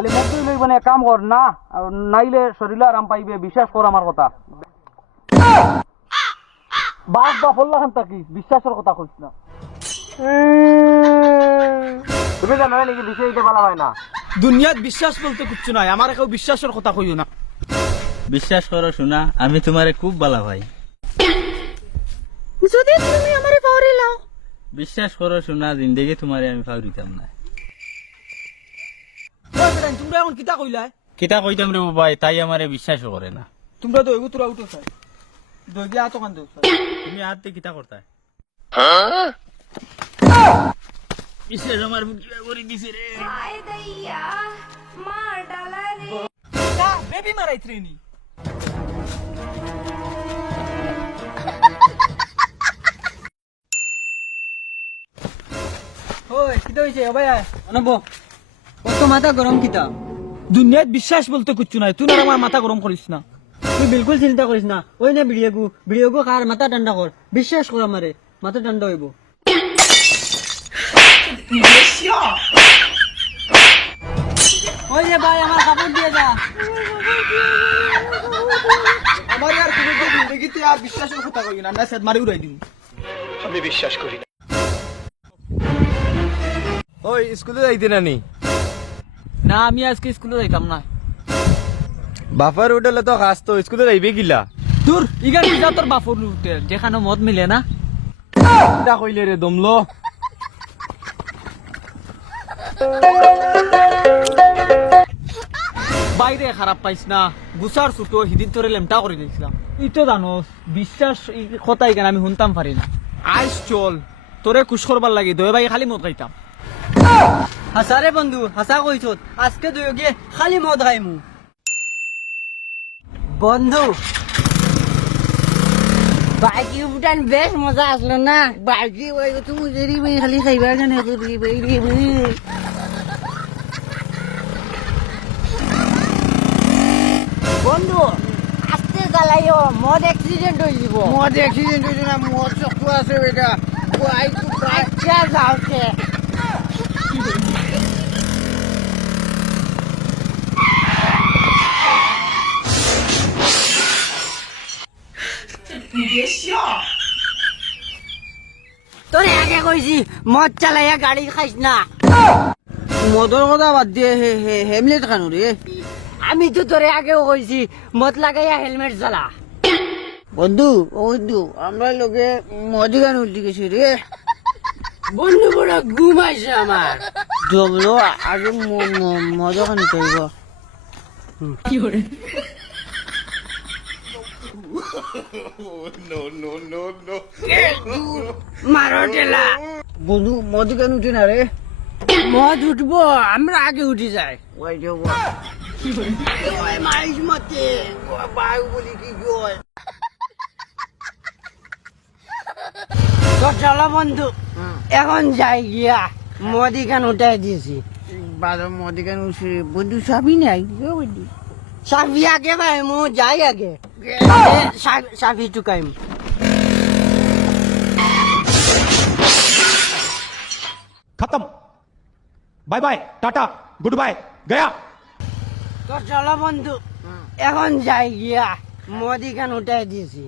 খালি মুখ দুই লইব না, কাম কর না, নাইলে শরীরে আরাম পাইবে, বিশ্বাস কর আমার কথা। বাস বা ফল্লা খান থাকি বিশ্বাসের কথা কইস না। তুমি জানো নাকি বিষয় এটা ভালো হয় না? দুনিয়াত বিশ্বাস বলতে কিচ্ছু নাই, আমার কেউ বিশ্বাসের কথা কইও না। বিশ্বাস করো শোনা, আমি তোমারে খুব ভালো ভাই। যদি তুমি আমারে পাওরে লাও, বিশ্বাস করো শোনা, জিন্দেগি তোমারে আমি পাউরিতাম না। তোমরা এখন কিতা কইলা? কিতা কইতাম রে ভাই, তাই আমারে বিশ্বাসও করে না। তোমরা তো এগুতরা উঠো চাই, দইগে আতো কান দেও। তুমি আতে কিতা করতা? বিশ্বাস আমার বুকিয়া করে দিছে রে। আয় দইয়া মার ডালা রে। বেবি মারাইত্রে নি। ওই কিতা হইছে ভাই? অনবো কত মাথা গরম কিতা? দুনিয়াত বিশ্বাস বলতে কিচ্ছু নাই, তুই আর আমার মাথা গরম করিস না। তুই বিলকুল চিন্তা করিস না, ওই না ভিডিওগু কার মাথা ঠান্ডা কর, বিশ্বাস কর আমারে, মাথা ঠান্ডা হইব। ওই যে ভাই আমার কাপড় দিয়ে যা। আমার আর কোনো জিন্দেগিতে আর বিশ্বাসের কথা কই না, না সেদ মারি উড়াই দিম। ওই স্কুলে যাইতে নানি? না আমি আজকে স্কুলে যাইতাম না। বাফার হোটেলে তো খাস, তো স্কুলে যাইবে গিলা? দূর ইগান যা তোর বাপর লুটে, যেখানে মদ মিলে না। কিতা কইলে রে দমলো? বাইরে খারাপ পাইস না, গুসার ছুটো হিদিন তোরে লেমটা করে দিয়েছিলাম। তুই তো জানোস বিশ্বাস কথা এখানে আমি শুনতাম পারি না। আইস চল তোরে খুশ করবার লাগে, দয়ে ভাই খালি মদ খাইতাম। হাসা রে বন্ধু, হাসা কইছ, আজকে তুই গিয়ে খালি মদ খাইমু। বন্ধু বাকি উঠান বেশ মজা আসলো না। বাকি ওই তুমি যদি খালি খাইবার জানে বন্ধু আস্তে চালাইও, মদ অ্যাক্সিডেন্ট হয়ে যাব। মদ অ্যাক্সিডেন্ট হয়েছে না, মদ শক্ত আছে বেটা। আচ্ছা যাওছে তোরে আগে কইছি মদ চালাইয়া গাড়ি খাইস না। মদর কথা বাদ দিয়ে হেমলেট খানো রে। আমি তো তোরে আগেও কইছি মদ লাগাইয়া হেলমেট চালা। বন্ধু ও বন্ধু, আমরা লোকে মদ গান উল্টি গেছি রে। বন্ধু বড় ঘুমাইছে আমার। জমলো আগে মদ খানি চাইব। মারো টেলা। বন্ধু মদ গান উঠে না রে। মদ উঠবো, আমরা আগে উঠি যাই। ওই যে মাইস মতে বায়ু বলি কি হয়। তো চলো বন্ধু এখন যাই গিয়া মদি খান উঠাই দিয়েছি। বারো মদ গান উঠছে বন্ধু, সাবি নাই বন্ধু। সাফি আগে ভাই মু যাই আগে। সাফি চুকাইম। खत्म। Bye bye, tata, good bye, गया। তো চলো বন্ধু এখন যাই গিয়া মদি খান উঠাই দিয়েছি।